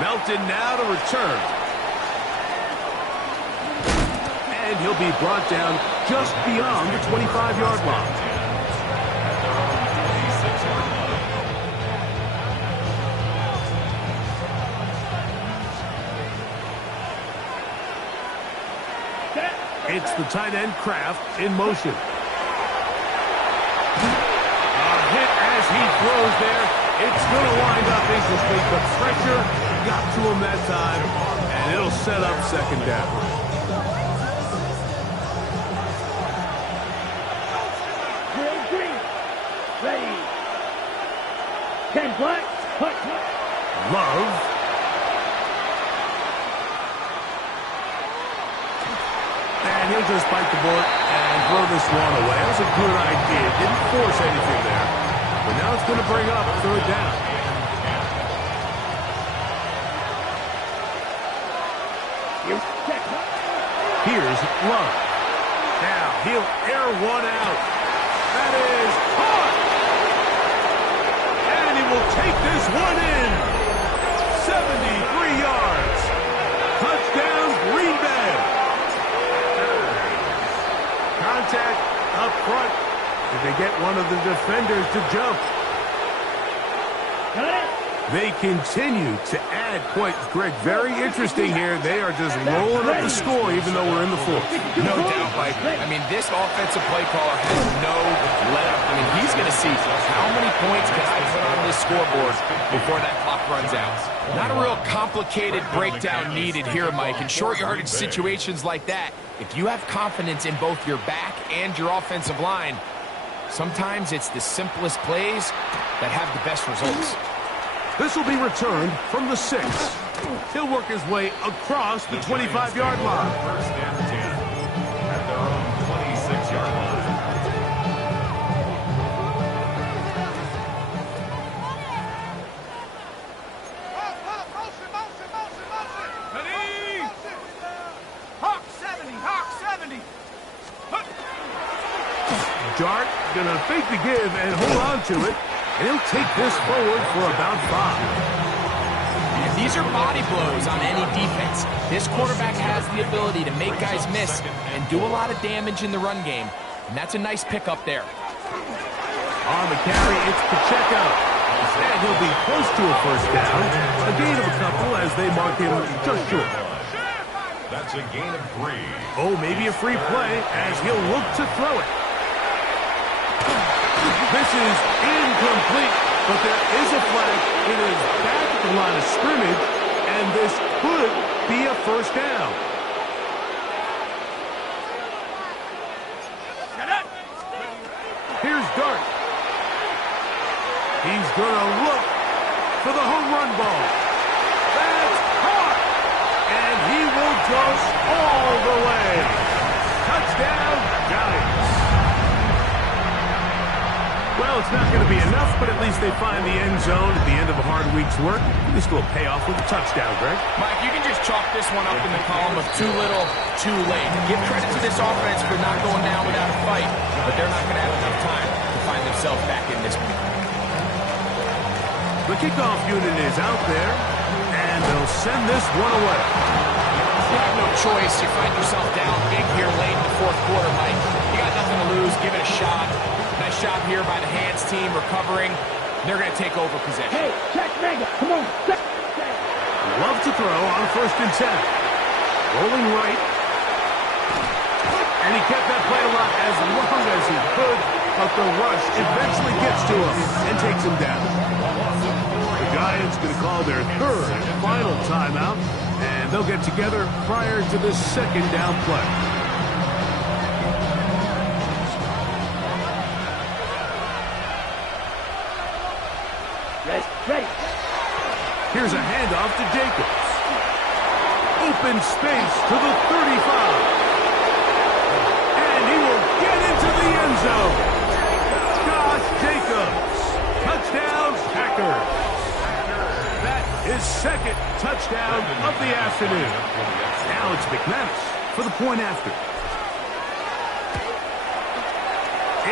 Melton now to return. And he'll be brought down just beyond the 25-yard line. It's the tight end Kraft in motion. As he throws there, it's going to wind up incomplete. The pressure got to him that time, and it'll set up 2nd down. Drill green. Ready. 10 black. Hut. Love. And he'll just bite the bullet and throw this one away. That was a good idea. Didn't force anything there. But now it's going to bring up 3rd down. Here's Love. Now he'll air one out. That is caught. And he will take this one in. 73 yards. Touchdown, Green Bay. Contact up front. Did they get one of the defenders to jump? They continue to add points. Greg, very interesting here. They are just rolling up the score even though we're in the 4th. No doubt, Mike. I mean, this offensive play caller has no let-up. I mean, he's going to see how many points can I put on this scoreboard before that clock runs out. Not a real complicated breakdown needed here, Mike. In short yardage situations like that, if you have confidence in both your back and your offensive line, sometimes it's the simplest plays that have the best results. This will be returned from the 6. He'll work his way across the 25-yard line. 1st and 10 at their own 26-yard line. Ready? Hawk 70, Hawk 70. Dart gonna fake the give and hold on to it. And he'll take this forward for about 5. And these are body blows on any defense. This quarterback has the ability to make guys miss and do a lot of damage in the run game. And that's a nice pickup there. On the carry, it's Pacheco. And he'll be close to a 1st down. A gain of a couple as they mark him just short. That's a gain of 3. Oh, maybe a free play as he'll look to throw it. This is incomplete. But there is a flag. It is back at the line of scrimmage, and this could be a first down. Here's Dart. He's going to look for the home run ball. That's caught. And he will go all the way. Touchdown, Giants. Well, it's not going to be enough, but at least they find the end zone at the end of a hard week's work. This will pay off with a touchdown, Greg. Mike, you can just chalk this one up in the column of too little, too late. Give credit to this offense for not going down without a fight, but they're not going to have enough time to find themselves back in this one. The kickoff unit is out there, and they'll send this one away. You have no choice. You find yourself down big here late in the fourth quarter, Mike. You got nothing to lose. Give it a shot. Nice job here by the hands team recovering. They're going to take over possession. Hey, check mega. Come on. Love to throw on 1st and 10. Rolling right. And he kept that play alive as long as he could, but the rush eventually gets to him and takes him down. The Giants going to call their 3rd and final timeout, and they'll get together prior to the 2nd down play. Ready. Here's a handoff to Jacobs. Open space to the 35. And he will get into the end zone. Josh Jacobs. Touchdown, Packers. That is 2nd touchdown of the afternoon. Now it's McManus for the point after.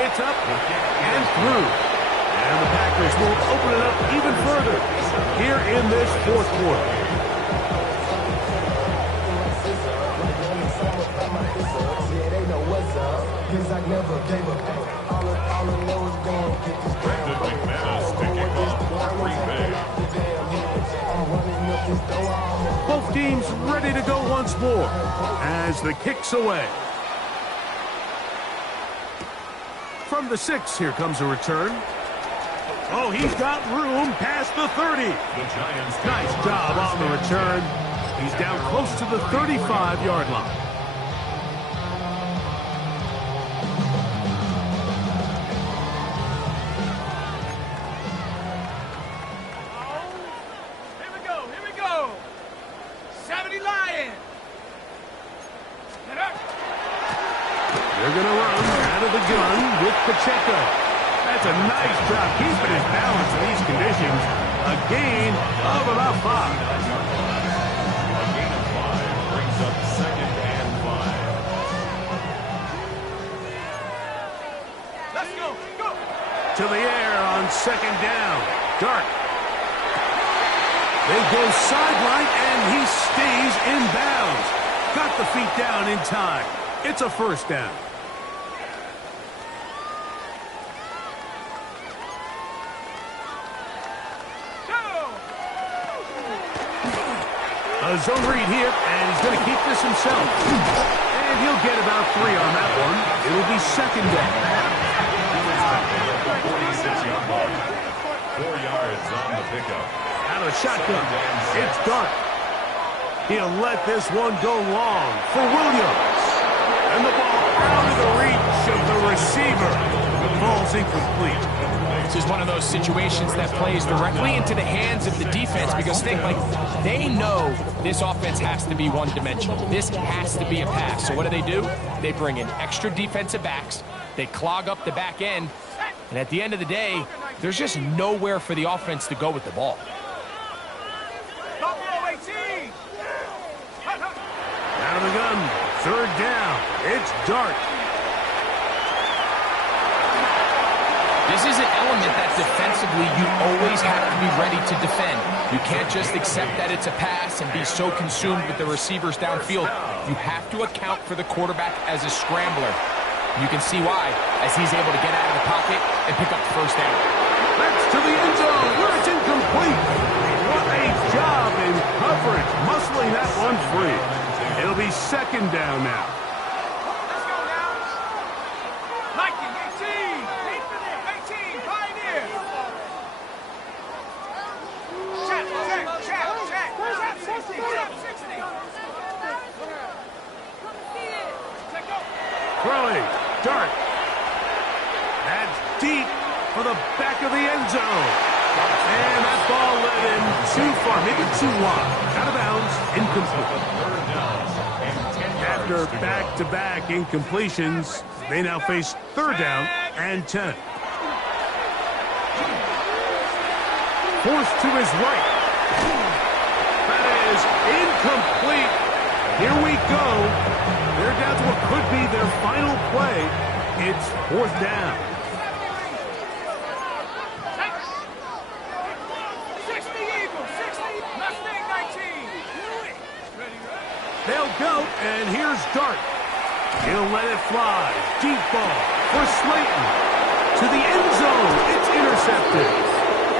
It's up and through. And the Packers will open it up even further here in this 4th quarter. Brandon McManus picking off Green Bay. Both teams ready to go once more as the kick's away. From the 6, here comes a return. Oh, he's got room past the 30. Nice job on the return. He's down close to the 35-yard line. Here we go. 70 Lions. They're going to run out of the gun with Pacheco. That's a nice job keeping his balance in these conditions. A gain of about 5. A gain of 5 brings up 2nd and 5. Let's go. To the air on 2nd down. Dart. They go sideline, and he stays in bounds. Got the feet down in time. It's a first down. A zone read here, and he's going to keep this himself. And he'll get about 3 on that one. It'll be 2nd down. 46-yard line. 4 yards on the pickup. Out of the shotgun, it's Dart. He'll let this one go long for Williams. And the ball out of the reach of the receiver. The ball's incomplete. This is one of those situations that plays directly into the hands of the defense because think, like, they know this offense has to be one-dimensional. This has to be a pass. So what do? They bring in extra defensive backs. They clog up the back end. And at the end of the day, there's just nowhere for the offense to go with the ball. Buffalo 18. Out of the gun, 3rd down. It's Dart. This is an element that defensively you always have to be ready to defend. You can't just accept that it's a pass and be so consumed with the receivers downfield. You have to account for the quarterback as a scrambler. You can see why, as he's able to get out of the pocket and pick up the first down. That's to the end zone where it's incomplete. What a job in coverage, muscling that one free. It'll be 2nd down now. Let's go now. Viking 18. 18, Pioneer. start. That's deep for the back of the end zone. And that ball led him too far, maybe too wide. Out of bounds, incomplete. After back-to-back incompletions, they now face third down and 10. Forced to his right. That is incomplete. Here we go. They're down to what could be their final play. It's fourth down. 60 Eagles, 60 Mustang 19. They'll go, and here's Dart. He'll let it fly. Deep ball for Slayton. To the end zone. It's intercepted.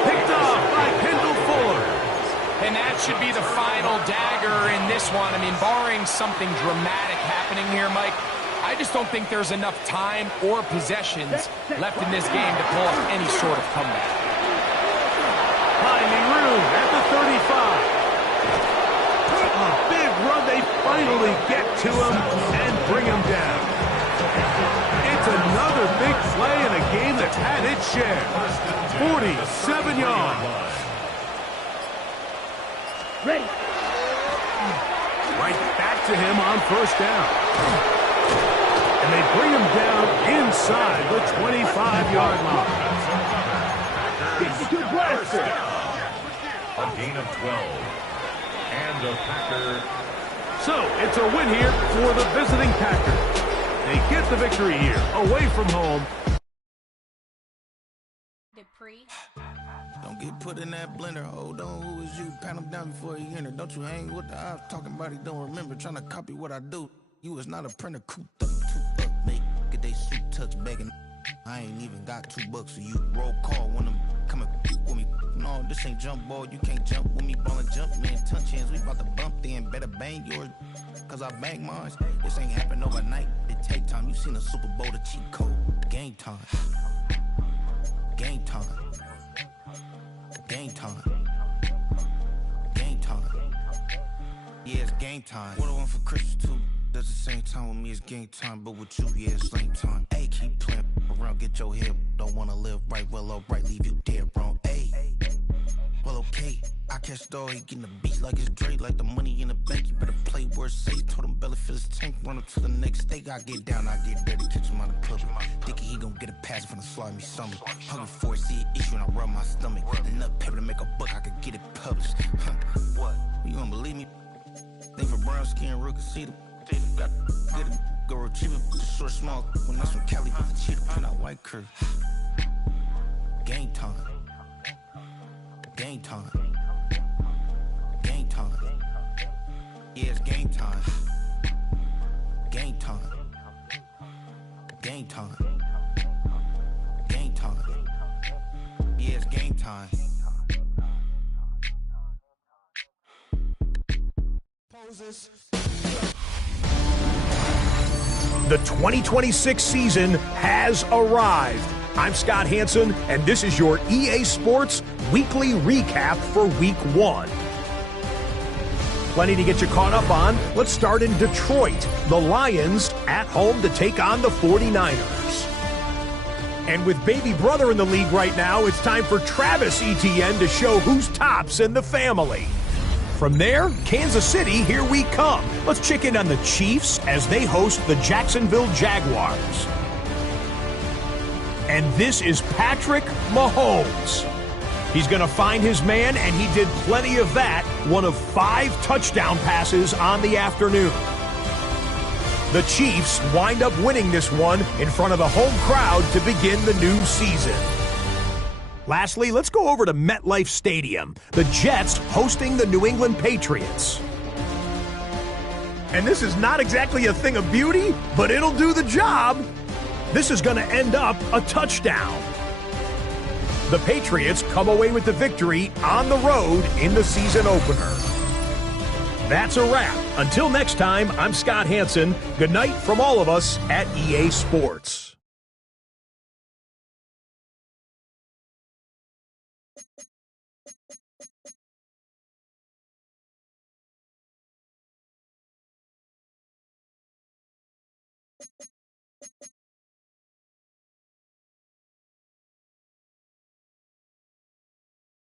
Picked off by Kendall Fuller. And that should be the final dagger in this one. I mean, barring something dramatic happening here, Mike, I just don't think there's enough time or possessions left in this game to pull off any sort of comeback. Finding room at the 35. A big run. They finally get to him and bring him down. It's another big play in a game that's had its share. 47 yards. Ready. Right back to him on first down. And they bring him down inside the 25-yard line. 52 blaster. A gain of 12. And the Packer. So, it's a win here for the visiting Packers. They get the victory here, away from home. Don't get put in that blender. Hold on, who is you? Pat him down before he enter. Don't you hang with the ops talking about he don't remember. Trying to copy what I do. You is not a printer. Cooped up, tooped up, make get they suit tucks begging. I ain't even got $2, so you roll call when I'm coming with me. No, this ain't jump ball. You can't jump with me. Ballin' jump, man. Touch hands. We about to bump then. Better bang yours, cause I bang mine. This ain't happen overnight. It take time. You seen the Super Bowl, the cheat code. Game time. Game time. Game time. Game time. Yeah, it's game time. What I want for Christmas too. That's the same time with me, it's game time. But with you, yeah, it's same time. Hey, keep playing around, get your head. Don't wanna live right, well, alright, leave you dead wrong. Hey, well, okay. I catch the dog, he getting the beat like it's Dre, like the money in the bank. You better play where it's safe. Told him belly fill his tank, run up to the next steak. I get down, I get dirty, catch him on the public. Thinking he gon' get a pass from the slide me something. Hungry for it, see it issue and I rub my stomach. Enough paper to make a book, I could get it published. Huh, what? You don't believe me? Think for brown skin, real can see them. Got get it, go retrieve it, the short small. When that's from Cali, but the cheetah print out white curve. Game time. Game time. Game time. Yeah, it's game time. Game time. Game time. Game time. Yeah, it's game time. Poses. The 2026 season has arrived. I'm Scott Hansen, and this is your EA Sports Weekly Recap for Week 1. Plenty to get you caught up on. Let's start in Detroit. The Lions at home to take on the 49ers. And with baby brother in the league right now, it's time for Travis Etienne to show who's tops in the family. From there, Kansas City, here we come. Let's check in on the Chiefs as they host the Jacksonville Jaguars. And this is Patrick Mahomes. He's going to find his man, and he did plenty of that. One of 5 touchdown passes on the afternoon. The Chiefs wind up winning this one in front of the home crowd to begin the new season. Lastly, let's go over to MetLife Stadium. The Jets hosting the New England Patriots. And this is not exactly a thing of beauty, but it'll do the job. This is going to end up a touchdown. The Patriots come away with the victory on the road in the season opener. That's a wrap. Until next time, I'm Scott Hansen. Good night from all of us at EA Sports.